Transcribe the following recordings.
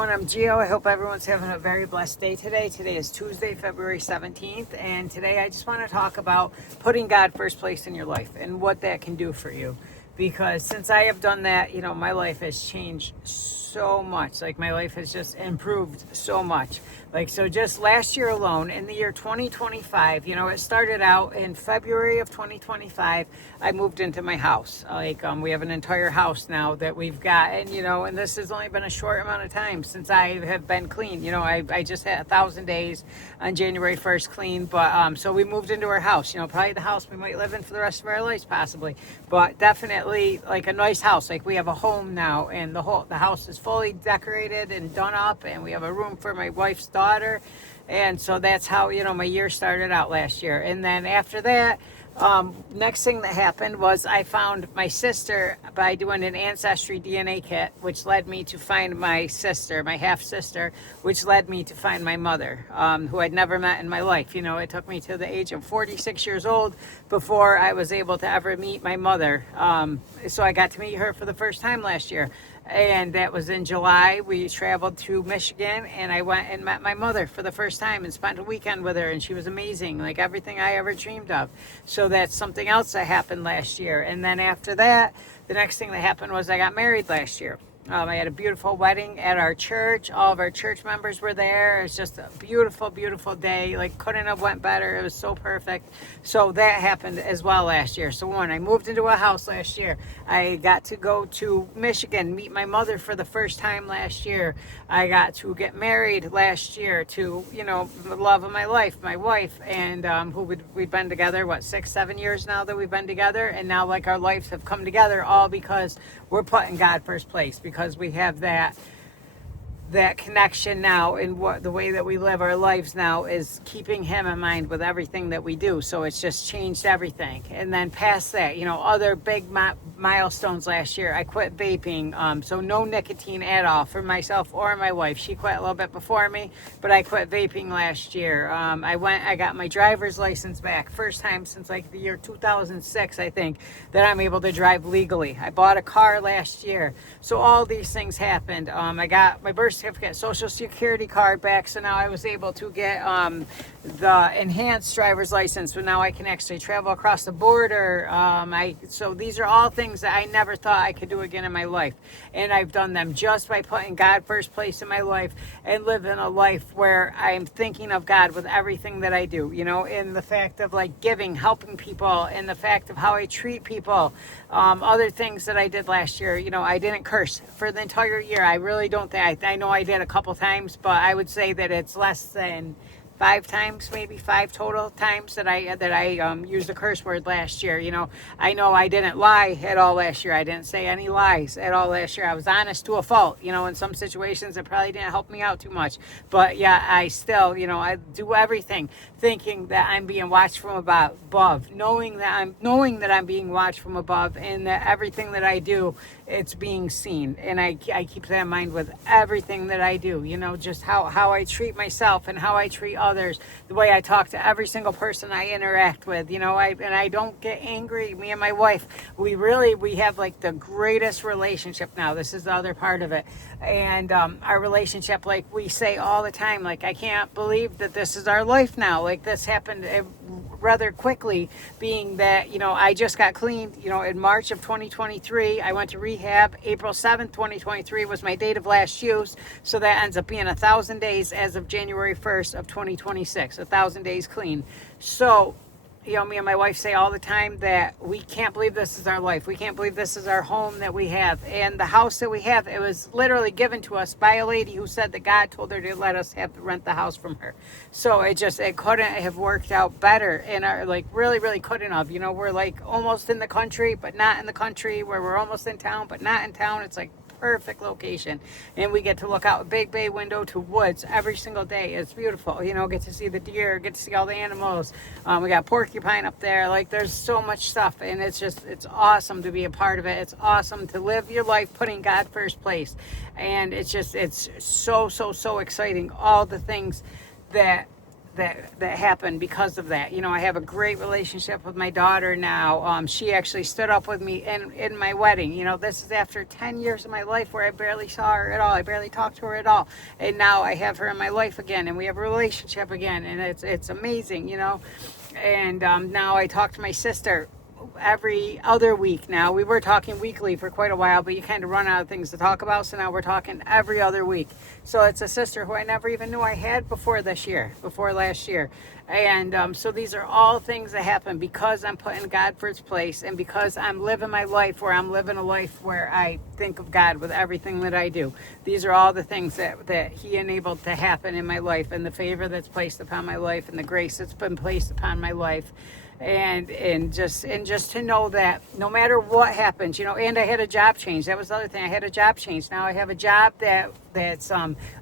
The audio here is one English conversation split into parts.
everyone, I'm Gio. I hope everyone's having a very blessed day today. Today is Tuesday, February 17th, and today I just want to talk about putting God first place in your life and what that can do for you. Because since I have done that, my life has changed so much. Like, my life has just improved so much. So just last year alone, in the year 2025, it started out in February of 2025. I moved into my house. We have an entire house now that we've got, and this has only been a short amount of time since I have been clean. I just had 1,000 days on January 1st clean, but so we moved into our house. Probably the house we might live in for the rest of our lives, possibly, but definitely like a nice house. Like, we have a home now, and the house is fully decorated and done up, and we have a room for my wife's daughter. And so that's how my year started out last year. And then after that, next thing that happened was I found my sister by doing an ancestry DNA kit, which led me to find my sister, my half sister, which led me to find my mother, who I'd never met in my life. It took me to the age of 46 years old before I was able to ever meet my mother. So I got to meet her for the first time last year. And that was in July. We traveled to Michigan, and I went and met my mother for the first time and spent a weekend with her, and she was amazing, like everything I ever dreamed of. So that's something else that happened last year. And then after that, the next thing that happened was I got married last year. I had a beautiful wedding at our church. All of our church members were there. It's just a beautiful, beautiful day. Like, couldn't have went better. It was so perfect. So that happened as well last year. So when I moved into a house last year, I got to go to Michigan, meet my mother for the first time last year. I got to get married last year to, the love of my life, my wife, and we've been together, 6-7 years now that we've been together. And now, like, our lives have come together all because we're putting God first place, because we have that connection now, in what the way that we live our lives now is keeping him in mind with everything that we do. So it's just changed everything. And then past that, other big milestones last year, I quit vaping. So no nicotine at all for myself or my wife. She quit a little bit before me, but I quit vaping last year. I got my driver's license back. First time since like the year 2006, I think, that I'm able to drive legally. I bought a car last year. So all these things happened. I got my birth certificate, social security card back, so now I was able to get the enhanced driver's license, so now I can actually travel across the border. So these are all things that I never thought I could do again in my life, and I've done them just by putting God first place in my life and living a life where I'm thinking of God with everything that I do, in the fact of like giving, helping people, and the fact of how I treat people. Other things that I did last year, I didn't curse for the entire year. I really don't think, I know I did a couple times, but I would say that it's less than 5 times, maybe 5 total times that I used a curse word last year. I know I didn't lie at all last year. I didn't say any lies at all last year. I was honest to a fault. In some situations it probably didn't help me out too much, but yeah, I still, I do everything thinking that I'm being watched from above, knowing that I'm being watched from above, and that everything that I do, it's being seen. And I keep that in mind with everything that I do, just how I treat myself and how I treat others, the way I talk to every single person I interact with, and I don't get angry. Me and my wife, we have like the greatest relationship now. This is the other part of it. And our relationship, like we say all the time, like, I can't believe that this is our life now. Like, this happened rather quickly, being that, I just got cleaned, in March of 2023. I went to rehab. April 7th, 2023 was my date of last use. So that ends up being 1,000 days as of January 1st of 2026, 1,000 days clean. So, me and my wife say all the time that we can't believe this is our life. We can't believe this is our home that we have. And the house that we have, it was literally given to us by a lady who said that God told her to let us rent the house from her. So it couldn't have worked out better. And really couldn't have. We're like almost in the country, but not in the country, where we're almost in town, but not in town. It's like perfect location, and we get to look out a big bay window to woods every single day. It's beautiful, get to see the deer, get to see all the animals. We got porcupine up there. Like, there's so much stuff, and it's awesome to be a part of it. It's awesome to live your life putting God first place, and it's so exciting, all the things that that happened because of that. You know, I have a great relationship with my daughter now. She actually stood up with me in my wedding. You know, this is after 10 years of my life where I barely saw her at all. I barely talked to her at all. And now I have her in my life again, and we have a relationship again, and it's amazing, you know. And now I talk to my sister every other week now. We were talking weekly for quite a while, but you kind of run out of things to talk about, so now we're talking every other week. So it's a sister who I never even knew I had before last year. And so these are all things that happen because I'm putting God first place, and because I'm living my life where I'm living a life where I think of God with everything that I do. These are all the things that he enabled to happen in my life, and the favor that's placed upon my life, and the grace that's been placed upon my life. And just to know that no matter what happens, you know. And I had a job change. That was the other thing. I had a job change. Now I have a job that's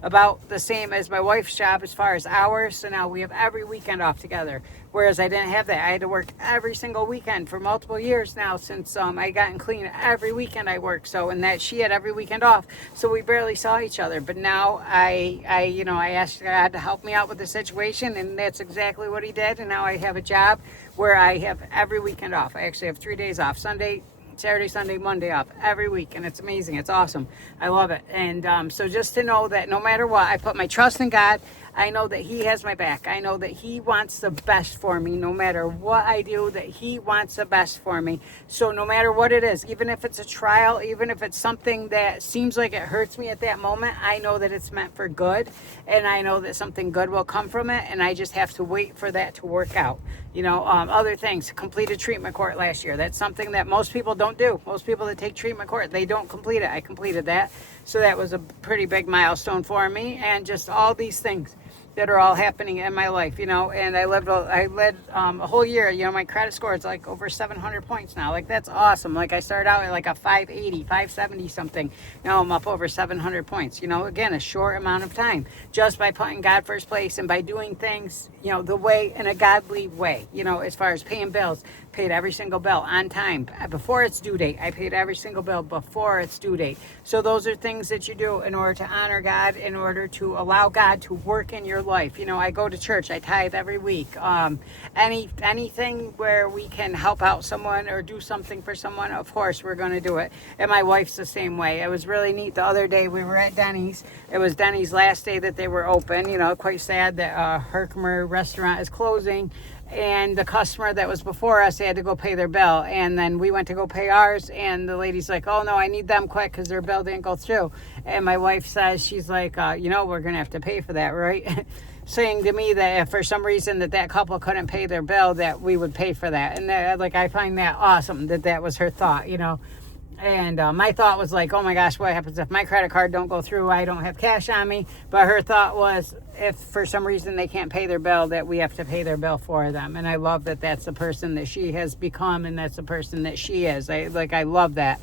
about the same as my wife's job as far as hours. So now we have every weekend off together. Whereas I didn't have that. I had to work every single weekend for multiple years now since I got clean. Every weekend I worked. So, and that she had every weekend off. So we barely saw each other. But now I asked God to help me out with the situation, and that's exactly what he did. And now I have a job where I have every weekend off. I actually have 3 days off: Sunday, Saturday, Sunday, Monday off every week. And it's amazing. It's awesome. I love it. And so just to know that no matter what, I put my trust in God. I know that he has my back. I know that he wants the best for me. No matter what I do, that he wants the best for me. So no matter what it is, even if it's a trial, even if it's something that seems like it hurts me at that moment, I know that it's meant for good. And I know that something good will come from it. And I just have to wait for that to work out. You know, other things, completed treatment court last year. That's something that most people don't do. Most people that take treatment court, they don't complete it. I completed that. So that was a pretty big milestone for me. And just all these things that are all happening in my life, you know. And I led a whole year. You know, my credit score is like over 700 points now. Like, that's awesome. Like, I started out at like a 580, 570 something. Now I'm up over 700 points. You know, again, a short amount of time, just by putting God first place and by doing things, you know, the way, in a godly way. You know, as far as paying bills, paid every single bill on time before its due date. I paid every single bill before its due date. So those are things that you do in order to honor God, in order to allow God to work in your life. You know, I go to church, I tithe every week. Anything where we can help out someone or do something for someone, of course we're going to do it. And my wife's the same way. It was really neat. The other day we were at Denny's. It was Denny's last day that they were open. You know, quite sad that Herkimer restaurant is closing. And the customer that was before us, they had to go pay their bill. And then we went to go pay ours. And the lady's like, oh, no, I need them quick because their bill didn't go through. And my wife says, she's like, you know, we're going to have to pay for that, right? Saying to me that if for some reason that couple couldn't pay their bill, that we would pay for that. And like, I find that awesome that was her thought, you know. And my thought was like, oh my gosh, what happens if my credit card don't go through? I don't have cash on me. But her thought was, if for some reason they can't pay their bill, that we have to pay their bill for them. And I love that that's the person that she has become, and that's the person that she is. I love that.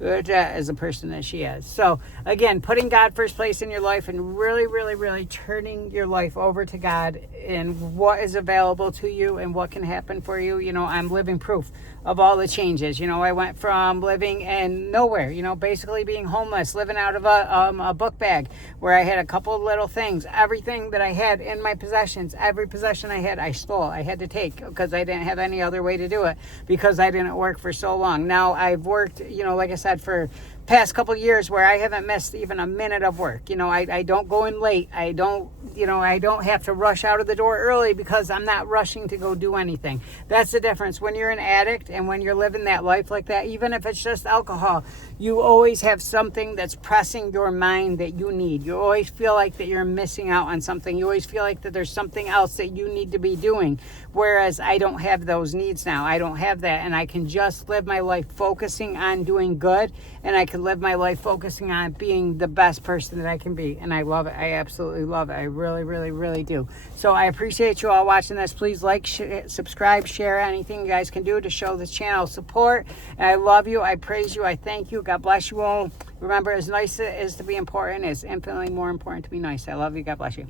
As a person that she is. So again, putting God first place in your life, and really, really, really turning your life over to God and what is available to you and what can happen for you. You know, I'm living proof of all the changes. You know, I went from living in nowhere, you know, basically being homeless, living out of a book bag where I had a couple of little things. Everything that I had in my possessions, every possession I had, I stole. I had to take because I didn't have any other way to do it because I didn't work for so long. Now I've worked, you know, like I said, for past couple years where I haven't missed even a minute of work. You know, I don't go in late. I don't have to rush out of the door early because I'm not rushing to go do anything. That's the difference. When you're an addict and when you're living that life like that, even if it's just alcohol, you always have something that's pressing your mind that you need. You always feel like that you're missing out on something. You always feel like that there's something else that you need to be doing. Whereas I don't have those needs now. I don't have that. And I can just live my life focusing on doing good. And I can live my life focusing on being the best person that I can be. And I love it. I absolutely love it. I really, really, really do. So I appreciate you all watching this. Please like, subscribe, share, anything you guys can do to show this channel support. And I love you. I praise you. I thank you. God bless you all. Remember, as nice as to be important, it's infinitely more important to be nice. I love you. God bless you.